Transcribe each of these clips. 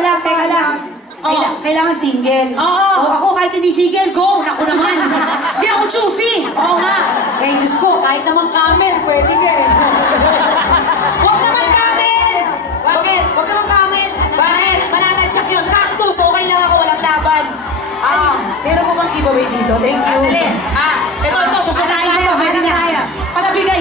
lang, teka lang. Kaila- Kailangan single. Oo. O, ako kahit hindi single, go! Naku naman. Hindi ako choosy. Oo nga. Eh, Diyos ko, kahit naman camel, pwede ka eh. Huwag naman camel! Bakit? Huwag naman camel. Bakit? Mananadyak yun. Cactus, okay lang ako, walang laban. Ah, meron po bang giveaway dito? Thank you. Dali. Ah, Ito, ito, susunahin ko pa. Pwede na. Palabigay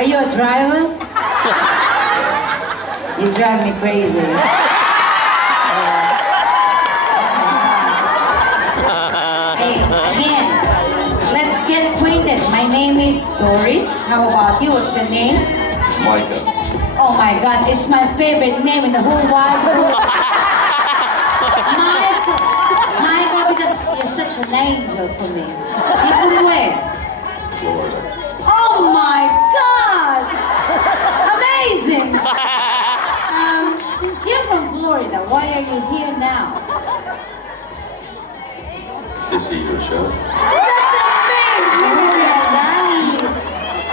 are you a driver? You drive me crazy. Hey, again, let's get acquainted. My name is Doris. How about you? What's your name? Micah. Oh my god, it's my favorite name in the whole wide world. Michael. Michael, because you're such an angel for me. From where? Florida. Oh my god! Amazing! Um, since you're from Florida, why are you here now? To see your show. That's amazing!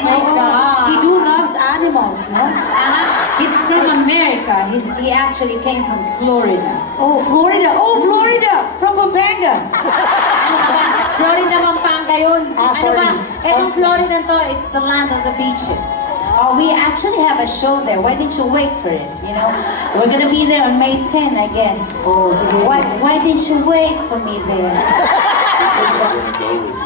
My god. He do loves animals, no? Uh-huh. He's from America. He's, he actually came from Florida. Oh, Florida. Oh, Florida. From Pampanga. Ano ka ba? Florida Pampanga yun. Ah, ano sorry. ba? Etong Florida to, it's the land of the beaches. Oh, we actually have a show there. Why didn't you wait for it? You know, we're gonna be there on May 10, I guess. Oh, sige. Why, why didn't you wait for me there? I'm gonna go with you.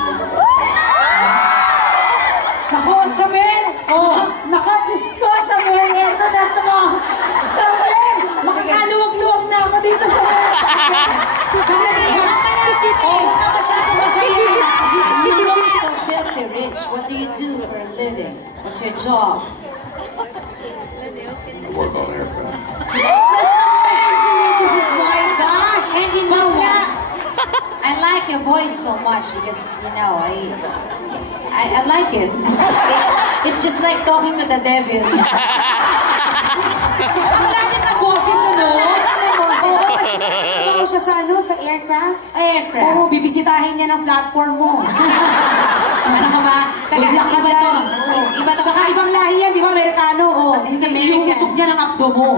Nako, Samuel! Oh, nako, Diyos ko, Samuel, eto na to mo. Samuel! Makakaluwag-luwag na ako dito, Samuel. Sandali ka. Oh, huwag ka masyadong masaya. You, you look so filthy rich. What do you do for a living? What's your job? I work on aircraft. That's amazing! Oh my gosh! And you know Bakla. what? I like your voice so much because you know I I, I like it. It's, it's just like talking to the devil. Ang lalim na boses, ano? Oo, at saka nagtrabaho siya sa ano, sa aircraft. Aircraft. Oo, bibisitahin niya ng platform mo. Ano ka ba? Good luck ka iba to. Iba to. Saka ibang lahi yan, di ba? Amerikano. Oh. American. Yung usok niya ng abdo mo.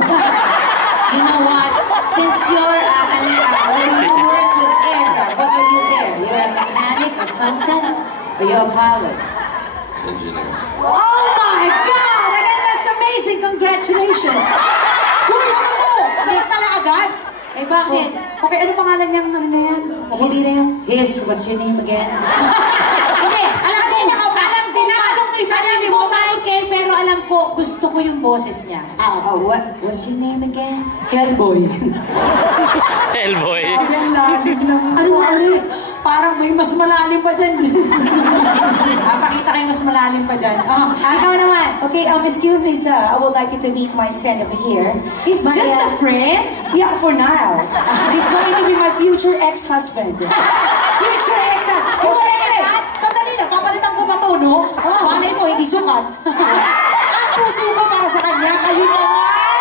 You know what? Since you're uh, an, uh, when you work with aircraft, what are you there? You're a mechanic or something? Or you're a pilot? Engineer. Oh my God! Again, that's amazing! Congratulations! Uy, ano to? Samantala agad? Eh, bakit? Oh, okay, ano pangalan niyang ano na yan? Hindi na yan. His, what's your name again? Hindi, alam ko, Kanina ka ba? alam ko, Tinatanong mo yung sarili alam mo. ko, Michael, pero alam ko, gusto ko yung boses niya. Ah, Oh, what, what's your name again? Hellboy. Hellboy. Ang lalim ng Ano boses? Parang may mas malalim pa dyan. Ah, pakita kayo mas malalim pa dyan. Oh, ikaw naman. Okay, um, excuse me, sir. I would like you to meet my friend over here. He's My, just a uh, friend? Yeah, for now. He's going to be my future ex-husband. Future ex Oh, syempre! Sandali lang, papalitan ko ba to, no? Malay mo, hindi sukat. Ang puso mo para sa kanya, kayo naman!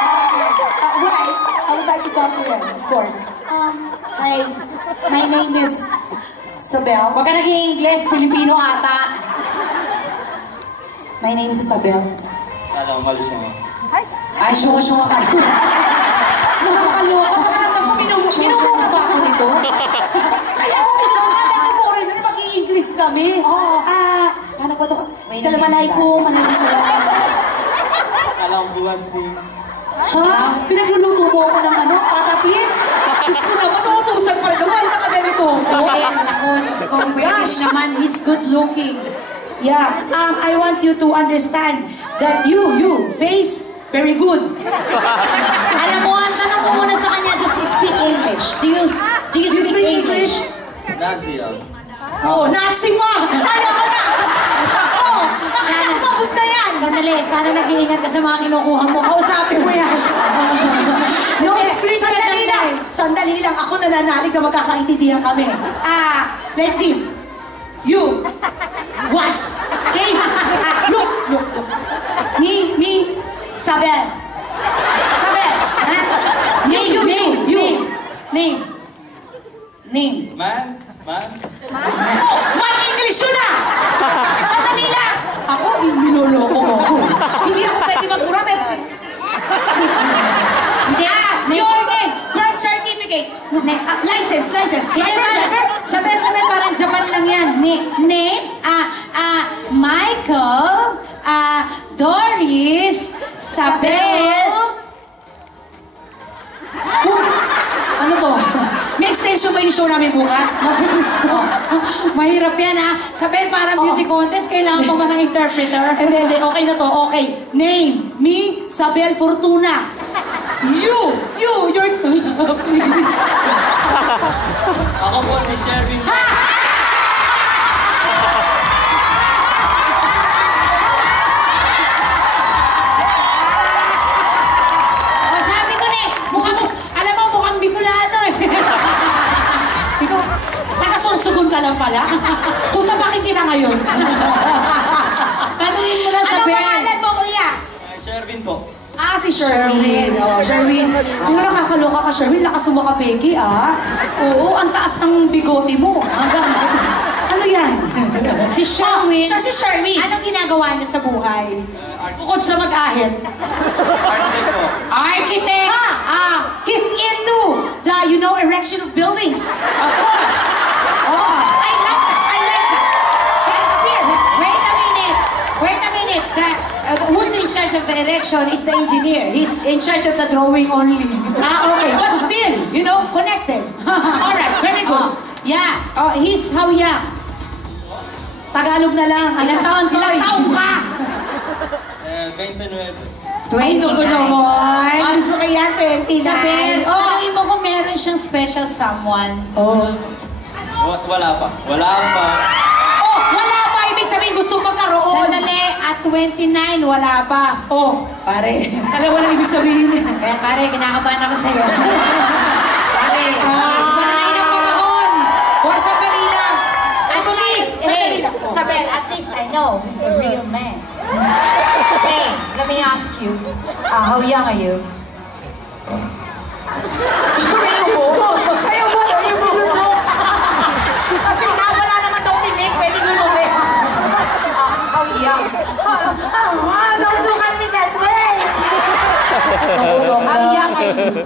Uh, well, I would like to talk to him, of course. Um, hi, my name is Isabel. Huwag ka naging English, Pilipino ata. My name is Isabel. Sana umalis mo. Ay, syunga-syunga ka. Nakakaloka. Pakiramdam ko, minum minumura ba ako nito? Kaya ako kinakala ko foreigner, mag-i-English kami. Oo. Ah, ano ba ito? Ko, maraming salamat. Salam buwan din. Ha? Pinagluluto mo ako ng ano? Patatim? Diyos ko naman, uutusan pa rin naman. Baka ganito. So, eh, ako, Diyos ko, pwede naman, he's good looking. Yeah, um, I want you to understand that you, you, bass, very good. Alam mo, ang tanong mo muna sa kanya, does he speak English? Do you, do you speak Nazi, ah. Oh, Nazi pa! Ayoko na! Ako! Bakit ako gusto yan? Sandali, sana nag-iingat ka sa mga kinukuha mo. Kausapin mo yan. No, please, sandali sandali. lang. Sandali lang. Ako nananalig na magkakaintindihan kami. Ah, like this. You. Watch. Okay? Ah, look, look, look. Me, me, Sabel. Sabel. Ha? Name, you, name, you. name, name. Name. Man? Man? Oh, one English yun ah! Sandali Ako, niloloko mo ako. Hindi ako pwede magmura, pero... Hindi. Ah, name, birth certificate, Name. ah, license, license, driver, driver. Show namin bukas? Ay, Diyos ko. Mahirap yan, ha? Sabel, parang beauty contest, kailangan pa ba ng interpreter? Hindi, hindi. Okay na to. Okay. Name. Me, Sabel Fortuna. You. You. You're... Please. Ako po si Sherwin. O, ka lang pala. Kung sa bakit kita ngayon. Tanungin mo na, Ano Sabel. pangalan mo, kuya? Ah, Sherwin po. Ah, si Sherwin. Oh, Sherwin. Hindi mo nakakaloka ka, Sherwin. Lakas mo ka, Peggy, ah. Oo, ang taas ng bigote mo. Hanggang... Ano yan? Si Sherwin. Siya si Sherwin. Anong ginagawa niya sa buhay? Bukod sa mag-ahit. Architect po. Architect! Ha! Ah, He's into the, you know, erection of buildings. of course. Oh, I like that. I like that. Come up here. wait a minute. Wait a minute. The, uh, who's in charge of the erection is the engineer. He's in charge of the drawing only. Ah, okay. But still, you know, connected. All right, very good. Oh, yeah. Oh, he's how young? Tagalog na lang. Ilang taon, Toy? Ilang taon ka? Eh, 29. 29. Ano ko naman? Gusto ko yan, 29. Isabel, Oh. tanongin mo kung meron siyang special someone. Oh. Wa- Wala pa. Wala pa. Oh, wala pa. Ibig sabihin, gusto magkaroon. Sandali, at 29, wala pa. Oh, Pare. dalawa lang ibig sabihin. Kaya pare, kinakabahan ako sa'yo. pare, Ah. wala na panahon. Oh, sandali lang. At least, sandali hey. Oh. Sabel, at least I know he's a real man. hey, let me ask you, uh, how young are you? How young are you?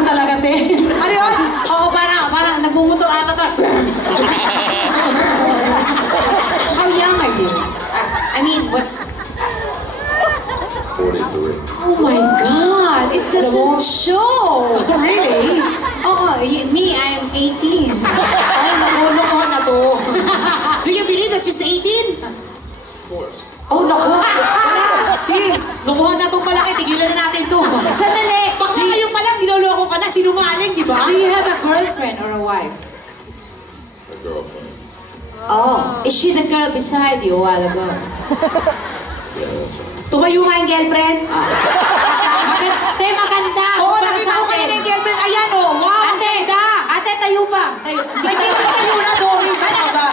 Talaga, te. Ano yun? Oo, parang, parang nagmumuto ata to. how young are you? Uh, I mean, what's... 43. Oh my God! It doesn't show! Really? Oh, me, I'm 18. is she the girl beside you a while ago? Tumayo nga yung girlfriend. Maganda, te, maganda! Oo, nakita ko kayo na yung girlfriend. Ayan, oh. Wow. Ate, ate, tayo pa. Tayo. Ay, hindi ko tayo na, Doris. Ano ba?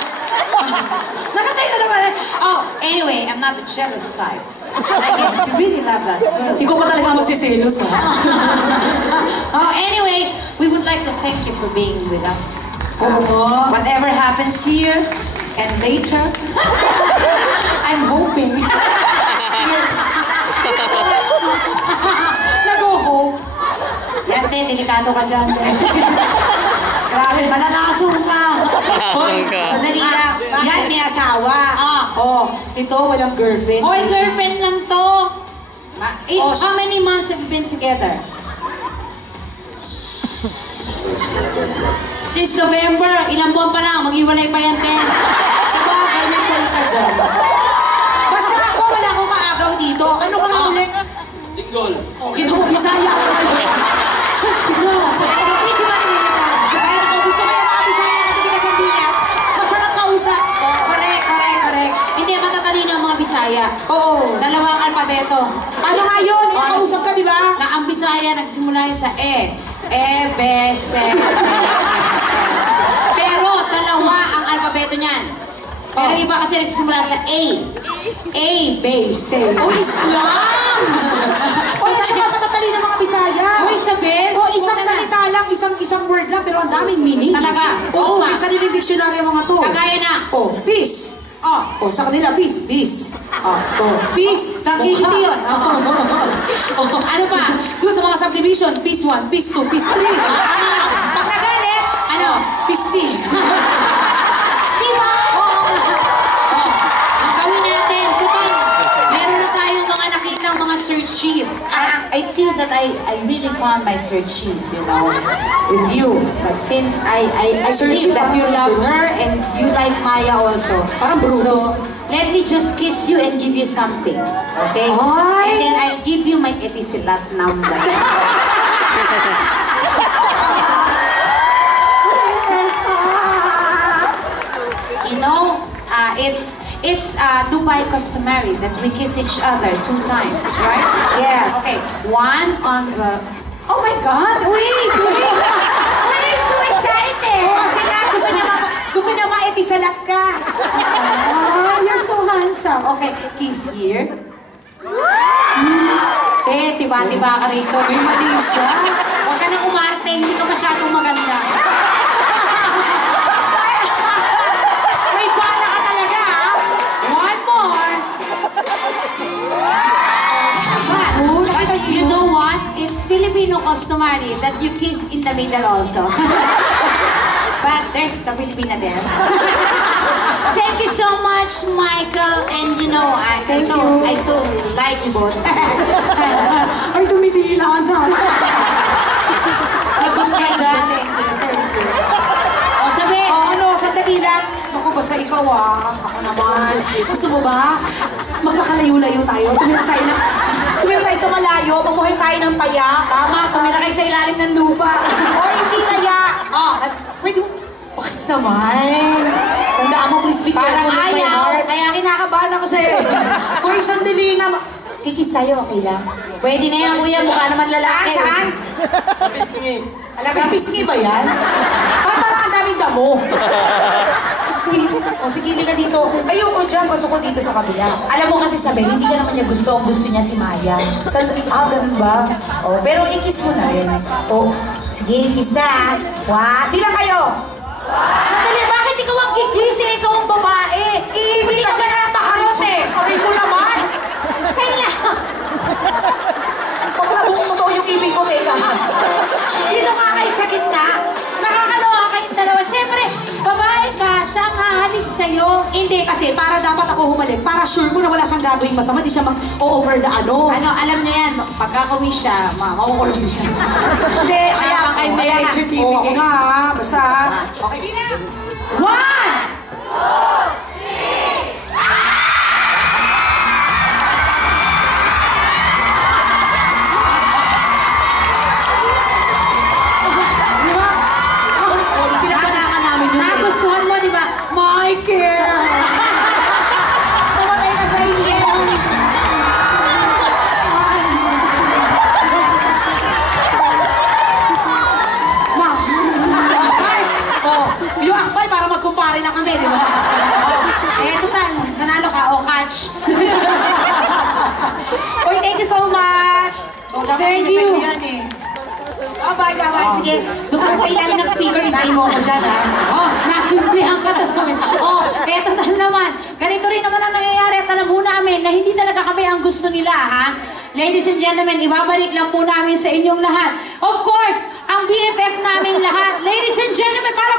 Nakatayo na pala. Oh, anyway, I'm not the jealous type. I guess you really love that girl. Hindi ko pa talaga magsiselos, ha? Oh, anyway, we would like to thank you for being with us. Oo. Whatever happens here and later, I'm hoping. Nag-hope. Yan, te, delikado ka dyan. Grabe, mananasong ka. Hoy, sandali lang. Yan, may asawa. Ah. Oh, ito, walang girlfriend. Hoy, girlfriend lang to. Eh, oh, how many months have you been together? Since November, ilang buwan pa lang, maghiwalay pa yan, Ten. So, bagay, may pula ka dyan. Basta ako, wala akong kaagaw dito. Ano ka lang ulit? Single. O, kita mo, Bisaya. Sus, no. Sa pwede ba nila ka? Kaya ako, gusto ko yung mga Bisaya na titigas ang tinga. Masarap kausap. Oh, correct, correct, correct. Hindi, matatalino ang mga Bisaya. Oo. Dalawang alpabeto. Ano nga yun? Ano? Nakausap ka, di ba? Na ang Bisaya, nagsimula yun sa E. E, B, C. Dalawa ang alpabeto niyan. Pero Oh. iba kasi nagsisimula sa A. A, B, C. O Islam! o at saka matatali ng mga Bisaya. O Isabel, O isang ka na. salita lang, isang isang word lang, pero ang daming meaning. Talaga? Oo, Oo nga. may sariling dictionary ang mga to. Kagaya na. O, peace. Oh, O, sa kanila, peace, peace. O, o, peace. Tranquility yun. Oo. O, ano pa? Doon sa mga subdivision, peace 1, peace 2, peace 3. D. Di ba? Oo. Oh, ang gawin natin, kapag meron na tayong mga nakita mga search sheet. Ah, it seems that I I really found my search sheet, you know, with you. But since I I, I believe that you love her and you like Maya also. Parang Brutus. So, let me just kiss you and give you something. Okay? Ay! And then I'll give you my etisilat number. it's it's uh, Dubai customary that we kiss each other two times, right? Yes. Okay, one on the. Oh my God! Wait, wait, wait! So excited! Kasi nga, gusto niya, ma- gusto niya maetisalat ka. You're so handsome. Okay, kiss here. Eh, tiba-tiba ka rito. May mali siya. Huwag ka nang umarte, hindi ka masyadong maganda. Filipino customary that you kiss in the middle also. but there's the Filipina there. Thank you so much, Michael. And you know, I, I so you. I so like you both. Ay, tumidila na. Lagot ka dyan. O sabi, O ano, sandali lang. Ako, basta ikaw ah. Ako naman. Gusto mo ba? Magpakalayo-layo tayo. Tumira tayo ng... Tumira tayo sa malayo. Mamuhay tayo ng paya. Tama, tumira kayo sa ilalim ng lupa. O, hindi kaya. oh, At pwede mo... Bakas naman. Tandaan mo, please be careful Parang ayaw. Kaya kinakabahan ako sa'yo. Hoy, sandali nga. ma- Kikis tayo, okay lang? pwede na yan, kuya. Mukha naman lalaki. Saan? Saan? Pisngi. Alaga, pisngi ba yan? Parang ang daming damo. Pisngi. O sige, hindi ka dito. Ayoko dyan, gusto ko dito sa kabila. Alam mo kasi sabi, hindi ka naman niya gusto, ang gusto niya si Maya. Sa, ah, ganun ba? O, pero ikis mo na rin. O, sige, kiss na. What? Di lang kayo. Sandali, bakit ikaw ang gigising? Ikaw ang babae. Eh, hindi kasi na makarot eh. Aray ko naman. Kailangan. Pag nabukong totoo yung ibig ko, teka. Dito ka kayo sa gitna. Nakakalawa kayong dalawa. Siyempre, babae ka, siya ang hahalik sa'yo. Hindi, kasi para dapat ako humalik. Para sure ko na wala siyang gagawing masama. Di siya mag-over the ano. Ano, alam niya yan, pagka kuwi siya, ma makukulong siya. Hindi, kaya Tama kay marriage kaya- certificate. Oo, nga, basta. Okay, na. One! Michael! Pumatay ka sa inyo. Ma, Mars! Oh, yung akbay para magkumpare na kami, di ba? Oh, eh, total, nanalo ka, oh, catch. Uy, thank you so much! Oh, Thank you. yan eh. Oh, bye, bye, bye. Sige, doon ka sa ilalim ng speaker, hintayin mo ako dyan, ha? Oh, nasimplihan ka doon. Oh, kaya total naman. Ganito rin naman ang nangyayari at alam po namin na hindi talaga kami ang gusto nila, ha? Ladies and gentlemen, ibabalik lang po namin sa inyong lahat. Of course, ang BFF namin lahat. Ladies and gentlemen, para